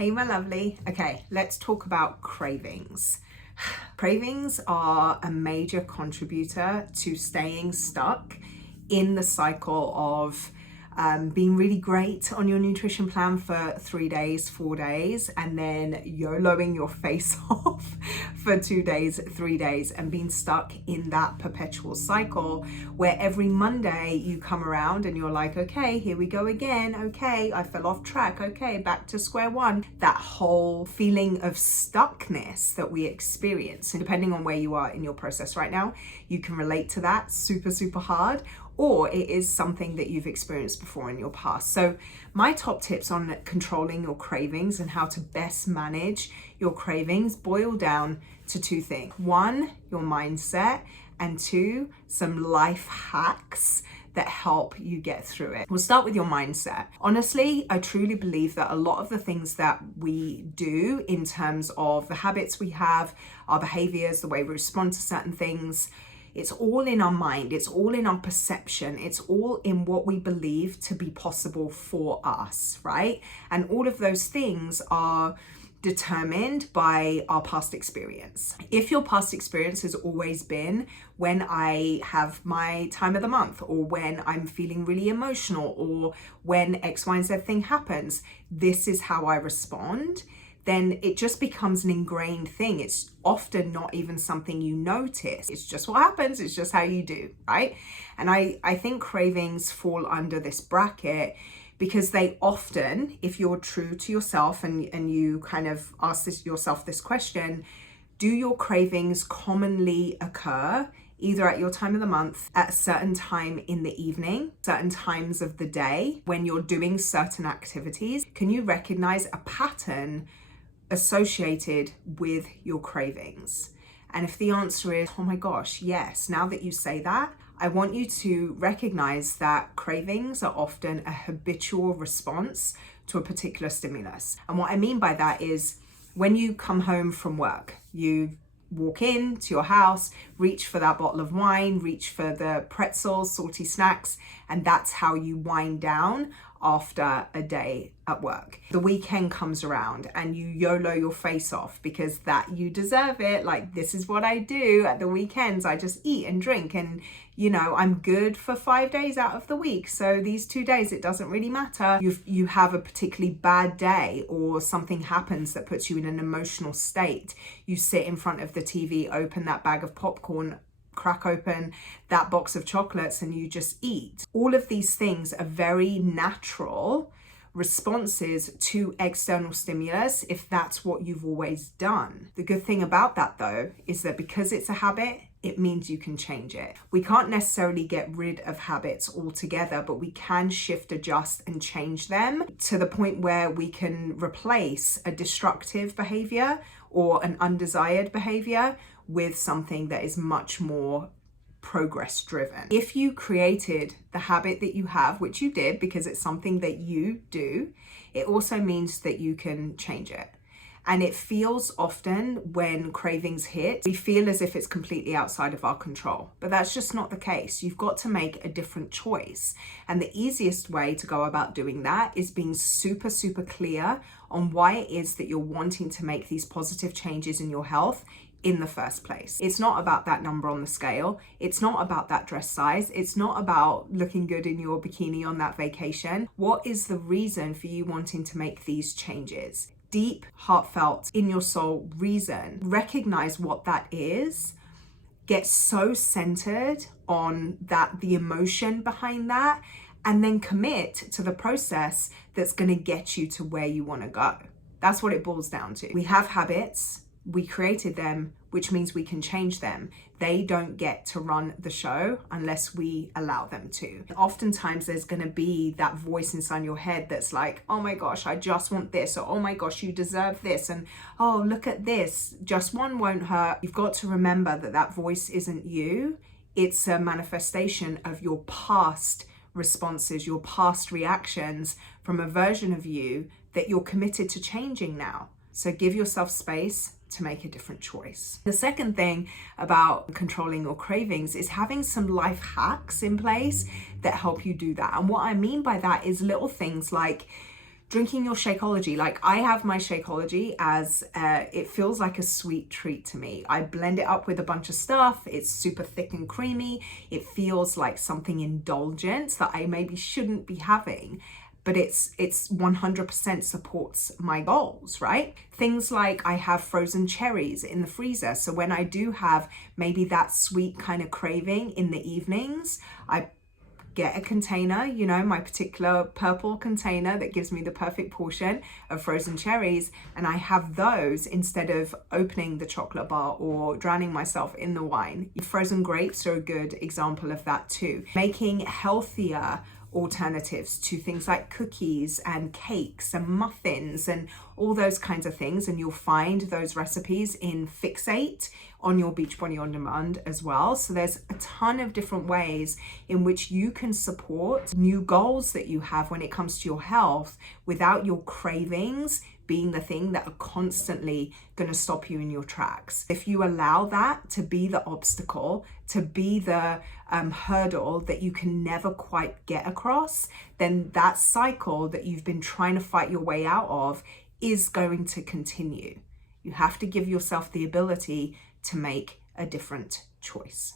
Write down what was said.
Hey, my lovely. Okay, let's talk about cravings. Cravings are a major contributor to staying stuck in the cycle of being really great on your nutrition plan for 3 days, 4 days, and then YOLOing your face off for 2 days, 3 days, and being stuck in that perpetual cycle where every Monday you come around and you're like, okay, here we go again. Okay, I fell off track. Okay, back to square one. That whole feeling of stuckness that we experience, and depending on where you are in your process right now, you can relate to that super, super hard, or it is something that you've experienced before in your past. So my top tips on controlling your cravings and how to best manage your cravings boil down to 2 things. 1, your mindset, and 2, some life hacks that help you get through it. We'll start with your mindset. Honestly, I truly believe that a lot of the things that we do in terms of the habits we have, our behaviors, the way we respond to certain things, it's all in our mind, it's all in our perception, it's all in what we believe to be possible for us, right? And all of those things are determined by our past experience. If your past experience has always been when I have my time of the month, or when I'm feeling really emotional, or when X, Y, and Z thing happens, this is how I respond, then it just becomes an ingrained thing. It's often not even something you notice. It's just what happens. It's just how you do, right? And I think cravings fall under this bracket because they often, if you're true to yourself and you kind of ask yourself this question, do your cravings commonly occur either at your time of the month, at a certain time in the evening, certain times of the day, when you're doing certain activities? Can you recognize a pattern associated with your cravings? And if the answer is, oh my gosh, yes, now that you say that, I want you to recognize that cravings are often a habitual response to a particular stimulus. And what I mean by that is when you come home from work, you walk into your house, reach for that bottle of wine, reach for the pretzels, salty snacks, and that's how you wind down after a day at work. The weekend comes around and you YOLO your face off because that you deserve it. Like, this is what I do at the weekends. I just eat and drink, and I'm good for 5 days out of the week. So these 2 days, it doesn't really matter. You have a particularly bad day, or something happens that puts you in an emotional state. You sit in front of the TV, open that bag of popcorn, crack open that box of chocolates, and you just eat. All of these things are very natural responses to external stimulus if that's what you've always done. The good thing about that, though, is that because it's a habit, it means you can change it. We can't necessarily get rid of habits altogether, but we can shift, adjust, and change them to the point where we can replace a destructive behavior or an undesired behavior with something that is much more progress driven. If you created the habit that you have, which you did because it's something that you do, it also means that you can change it. And it feels often when cravings hit, we feel as if it's completely outside of our control, but that's just not the case. You've got to make a different choice. And the easiest way to go about doing that is being super, super clear on why it is that you're wanting to make these positive changes in your health in the first place. It's not about that number on the scale. It's not about that dress size. It's not about looking good in your bikini on that vacation. What is the reason for you wanting to make these changes? Deep, heartfelt, in your soul reason. Recognize what that is. Get so centered on that, the emotion behind that, and then commit to the process that's going to get you to where you want to go. That's what it boils down to. We have habits. We created them, which means we can change them. They don't get to run the show unless we allow them to. Oftentimes there's going to be that voice inside your head that's like, oh my gosh, I just want this, or oh my gosh, you deserve this, and oh, look at this, just one won't hurt. You've got to remember that that voice isn't you. It's a manifestation of your past responses, your past reactions from a version of you that you're committed to changing now. So give yourself space to make a different choice. The second thing about controlling your cravings is having some life hacks in place that help you do that. And what I mean by that is little things like Drinking your Shakeology, like I have my Shakeology as it feels like a sweet treat to me. I blend it up with a bunch of stuff. It's super thick and creamy. It feels like something indulgent that I maybe shouldn't be having, but it's 100% supports my goals, right? Things like I have frozen cherries in the freezer. So when I do have maybe that sweet kind of craving in the evenings, I get a container, you know, my particular purple container that gives me the perfect portion of frozen cherries, and I have those instead of opening the chocolate bar or drowning myself in the wine. Frozen grapes are a good example of that too. Making healthier alternatives to things like cookies and cakes and muffins and all those kinds of things, and you'll find those recipes in Fixate on your Beachbody On Demand as well. So there's a ton of different ways in which you can support new goals that you have when it comes to your health without your cravings being the thing that are constantly going to stop you in your tracks. If you allow that to be the obstacle, to be the hurdle that you can never quite get across, then that cycle that you've been trying to fight your way out of is going to continue. You have to give yourself the ability to make a different choice.